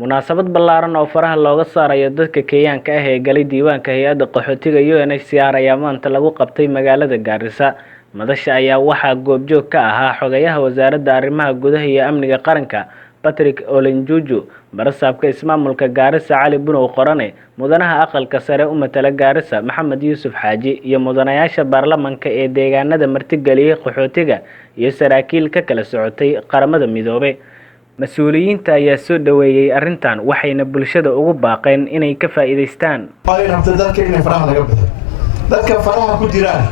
munaasabad ballaaran oo faraha looga saarayo dadka Kenyaanka ah ee galay diiwaanka hay'adda qaxootiga UNHCR ayaa maanta lagu qabtay magaalada Garissa. Madasha ayaa waxaa goobjoog ka ahaa xogayaha wasaaradda arrimaha gudaha iyo amniga qaranka Patrick Ole Njuju, barasaabka ismaamulka Garissa Cali Bunow Qorane, mudanaha aqalka sare u matala Garissa Maxamed Yuusuf Xaaji iyo mudanayaasha baarlamaanka ee deegaanada martigeliyay qaxootiga iyo saraakiil ka kala socotay qaramada midoobay. Mas'uuliyiinta ayaa soo dhaweeyay arrintan waxayna bulshada ugu baaqeen inay ka faa'iideystaan. dadka inay faraha laga bixiyo dadka faraha ku jiraan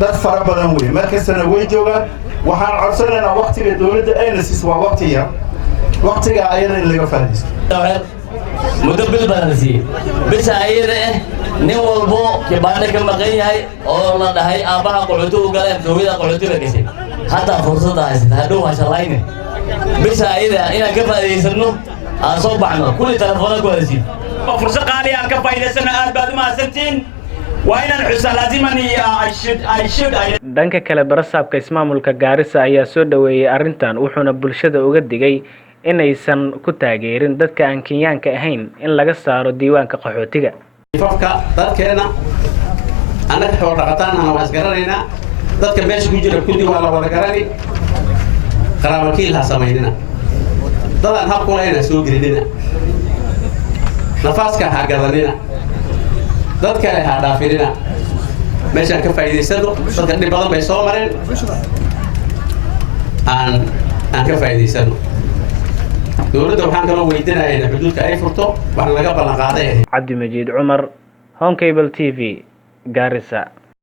dad fara badan weey markastana way joogaan. waxaan codsanaynaa waqtiga dawladda ayna siiso waa waqti yar, waqtiga ayada in laga faa'iideysto muddo bil badan siiyay bisha ayada nin walbo kibaande ka maqan yahay oo la dhahay aabaha qaxootiga galeen dawladda qaxootiga gashay hadda fursad haysta hadhow hashalaynay bisha ayada inaan ka faa'iideysano aan soo baxno kulli telefoonada ku hadashin fursad qaali aan ka faa'iideysano aad baad u mahadsantiin. Dhanka kale barasaabka ismaamulka Garissa ayaa soo dhaweeyay arrintan wuxuuna bulshada uga digay inaysan ku taageerin dadka aan Kenyaanka ahayn in laga saaro diiwaanka qaxootiga. Qofka dadkeena anaga xoolo dhaqataan aan wax garanayna dadka meesha ku jira kulli waa la wada garanay qaraabakiil ha sameeyna dadaan hab kulayna soo gelina nafaaska ha gadanina dadka ha dhaafirina meeshaan ka faa'iideysado dadka dhib badan bay soo mareen aan ka faa'iideysano. dawladda waxaan kaloo weydiinayaa xuduudka ay furto wax laga ballan qaaday. Cabdi Majiid Cumar, Home Cable TV, Garissa.